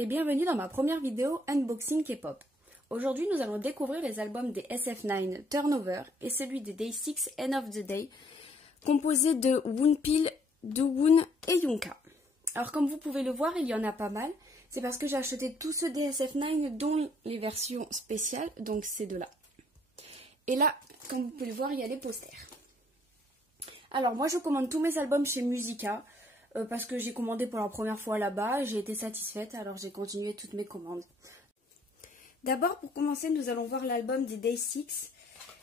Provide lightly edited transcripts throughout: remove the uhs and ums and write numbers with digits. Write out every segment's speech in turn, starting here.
et bienvenue dans ma première vidéo Unboxing K-pop. Aujourd'hui nous allons découvrir les albums des SF9 Turnover et celui des Day6 End of the Day, composé de Wonpil, Dowoon et Yoonka. Alors comme vous pouvez le voir, il y en a pas mal, c'est parce que j'ai acheté tous ceux des SF9 dont les versions spéciales, donc ces deux-là. Et là, comme vous pouvez le voir, il y a les posters. Alors moi je commande tous mes albums chez Musica, parce que j'ai commandé pour la première fois là-bas, j'ai été satisfaite, alors j'ai continué toutes mes commandes. D'abord, pour commencer, nous allons voir l'album des Day6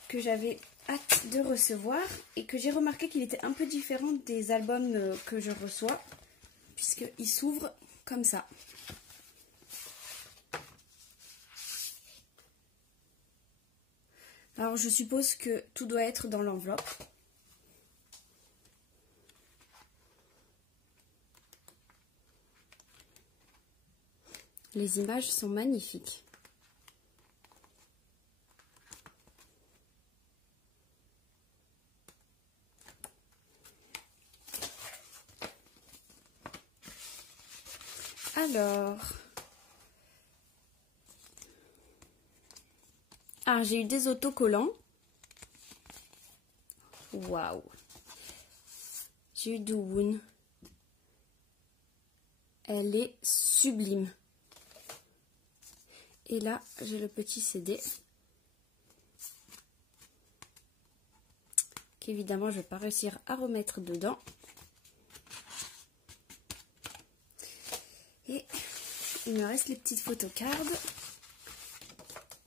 que j'avais hâte de recevoir et que j'ai remarqué qu'il était un peu différent des albums que je reçois, puisqu'il s'ouvre comme ça. Alors je suppose que tout doit être dans l'enveloppe. Les images sont magnifiques. Alors, j'ai eu des autocollants. Waouh. J'ai eu Dowoon. Elle est sublime. Et là, j'ai le petit CD. Qu'évidemment, je ne vais pas réussir à remettre dedans. Et il me reste les petites photocards.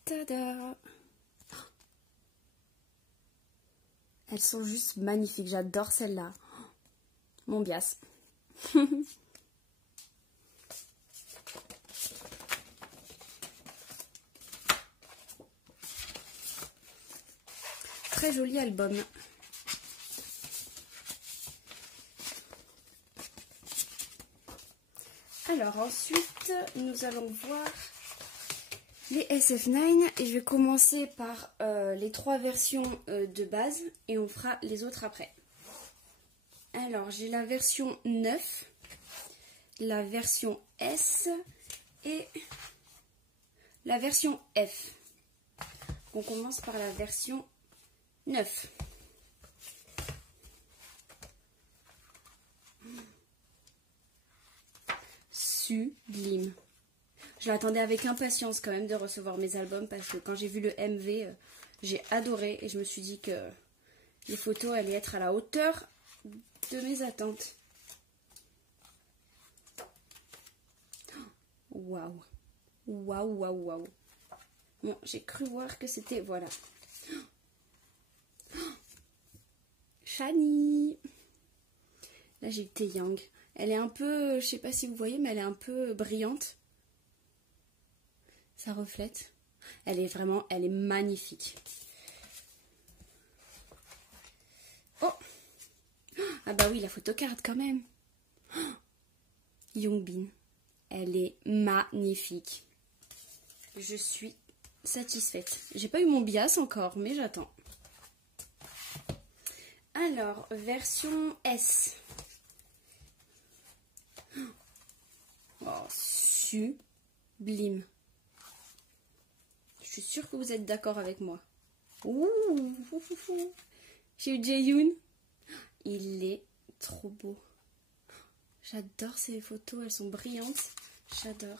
Tada! Elles sont juste magnifiques. J'adore celle-là. Mon bias. Très joli album. Alors ensuite, nous allons voir les SF9 et je vais commencer par les 3 versions de base et on fera les autres après. Alors j'ai la version 9, la version S et la version F. On commence par la version 9. Sublime. Je l'attendais avec impatience quand même de recevoir mes albums parce que quand j'ai vu le MV, j'ai adoré et je me suis dit que les photos allaient être à la hauteur de mes attentes. Waouh. Waouh, waouh, waouh. Bon, j'ai cru voir que c'était... Voilà. Shani. Là, j'ai eu Taeyang. Elle est un peu, je sais pas si vous voyez, mais elle est un peu brillante. Ça reflète. Elle est magnifique. Oh! Ah bah oui, la photocard quand même. Yoongbin. Elle est magnifique. Je suis satisfaite. J'ai pas eu mon bias encore, mais j'attends. Alors, version S. Oh, sublime. Je suis sûre que vous êtes d'accord avec moi. Ouh, j'ai eu Jaeyoon. Il est trop beau. J'adore ces photos, elles sont brillantes. J'adore.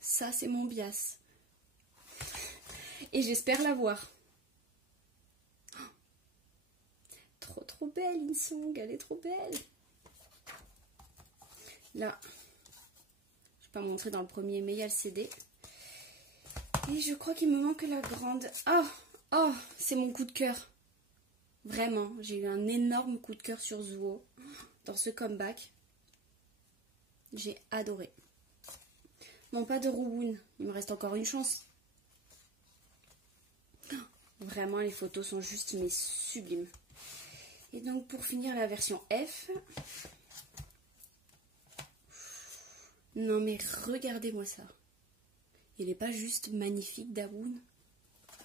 Ça, c'est mon bias. Et j'espère l'avoir. Trop belle, Insong, elle est trop belle. Là, je ne vais pas montrer dans le premier, mais il y a le CD. Et je crois qu'il me manque la grande. Oh, c'est mon coup de cœur. Vraiment, j'ai eu un énorme coup de cœur sur Zuo dans ce comeback. J'ai adoré. Non, pas de Rowoon, il me reste encore une chance. Vraiment, les photos sont juste mais sublimes. Et donc, pour finir, la version F. Non, mais regardez-moi ça. Il n'est pas juste magnifique, Dawoon.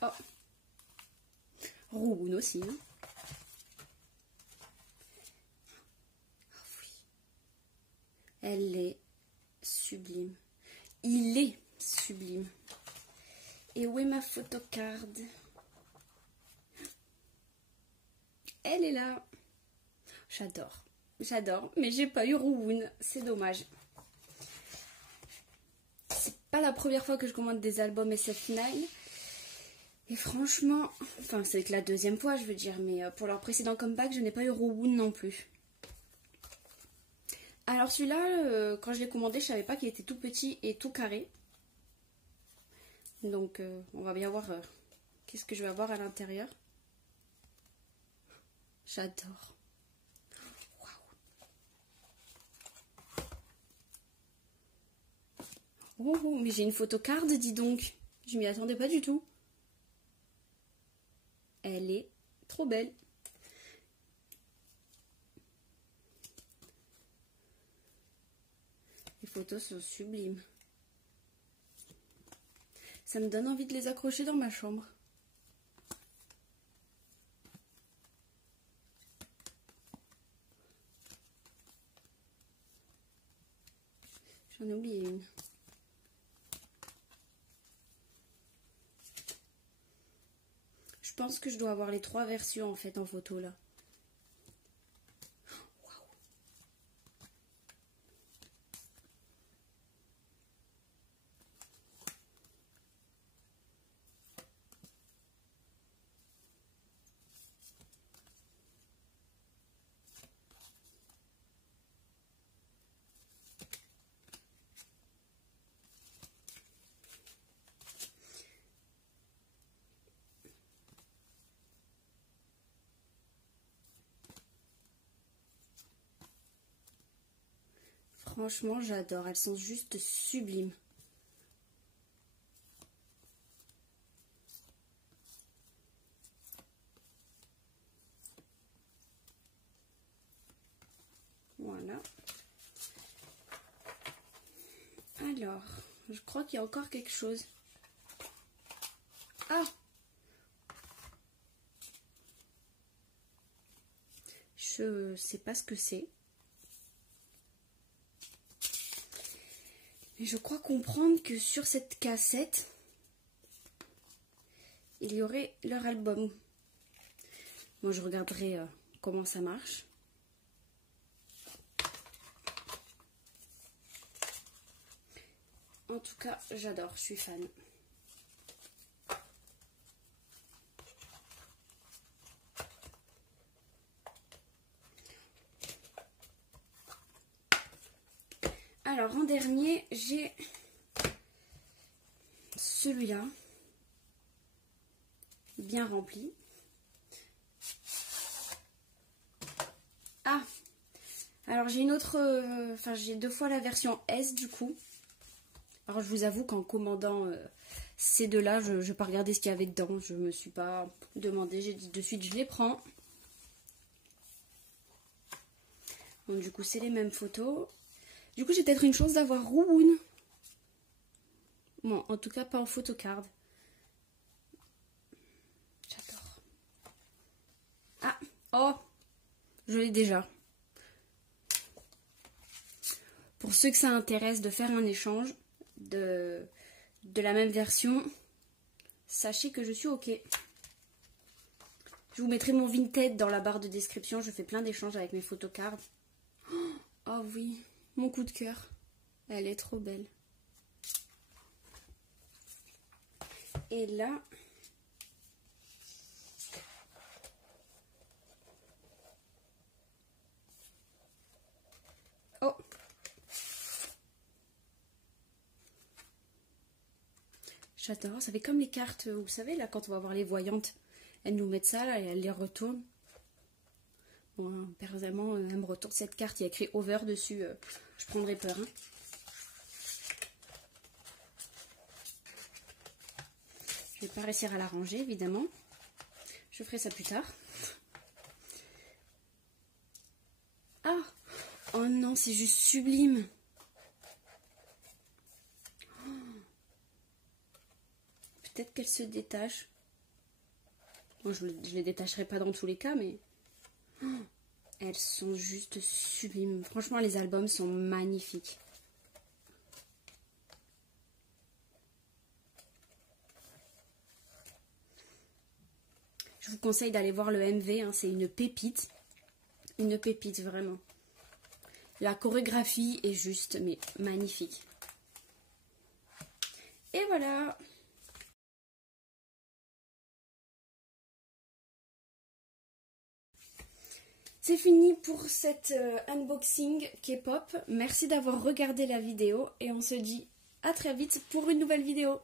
Oh. Rowoon aussi. Hein. Oh, oui. Elle est sublime. Il est sublime. Et où est ma photocard? Elle est là. J'adore. J'adore. Mais j'ai pas eu Rouwoun. C'est dommage. C'est pas la première fois que je commande des albums SF9. Et franchement, enfin c'est que la deuxième fois je veux dire, mais pour leur précédent comeback, je n'ai pas eu Rouwoun non plus. Alors celui-là, quand je l'ai commandé, je savais pas qu'il était tout petit et tout carré. Donc on va bien voir qu'est-ce que je vais avoir à l'intérieur. J'adore. Waouh. Oh, mais j'ai une photocard, dis donc. Je m'y attendais pas du tout. Elle est trop belle. Les photos sont sublimes. Ça me donne envie de les accrocher dans ma chambre. J'en ai oublié une. Je pense que je dois avoir les 3 versions en fait en photo là. Franchement, j'adore. Elles sont juste sublimes. Voilà. Alors, je crois qu'il y a encore quelque chose. Ah! Je sais pas ce que c'est. Mais je crois comprendre que sur cette cassette, il y aurait leur album. Moi, je regarderai comment ça marche. En tout cas, j'adore, je suis fan. Alors, en dernier, j'ai celui-là, bien rempli. Ah, alors j'ai une autre, enfin j'ai 2 fois la version S du coup. Alors je vous avoue qu'en commandant ces deux-là, je n'ai pas regardé ce qu'il y avait dedans. Je me suis pas demandé, j'ai dit de suite je les prends. Donc du coup c'est les mêmes photos. Du coup j'ai peut-être une chance d'avoir Rouwoun. Bon, en tout cas pas en photocard. J'adore. Ah, oh, je l'ai déjà. Pour ceux que ça intéresse de faire un échange de la même version, sachez que je suis ok. Je vous mettrai mon Vinted dans la barre de description. Je fais plein d'échanges avec mes photocards. Oh oui, mon coup de cœur. Elle est trop belle. Et là, oh, j'adore. Ça fait comme les cartes, vous savez, là, quand on va voir les voyantes, elles nous mettent ça, là, et elles les retournent. Bon, personnellement, elle me retourne cette carte, il y a écrit over dessus. Je prendrais peur. Hein. Je vais pas réussir à la ranger, évidemment. Je ferai ça plus tard. Ah! Oh non, c'est juste sublime! Oh. Peut-être qu'elle se détache. Bon, je ne les détacherai pas dans tous les cas, mais... Oh. Elles sont juste sublimes. Franchement, les albums sont magnifiques. Je vous conseille d'aller voir le MV, hein, c'est une pépite. Une pépite, vraiment. La chorégraphie est juste, mais magnifique. Et voilà. C'est fini pour cet unboxing K-pop. Merci d'avoir regardé la vidéo et on se dit à très vite pour une nouvelle vidéo.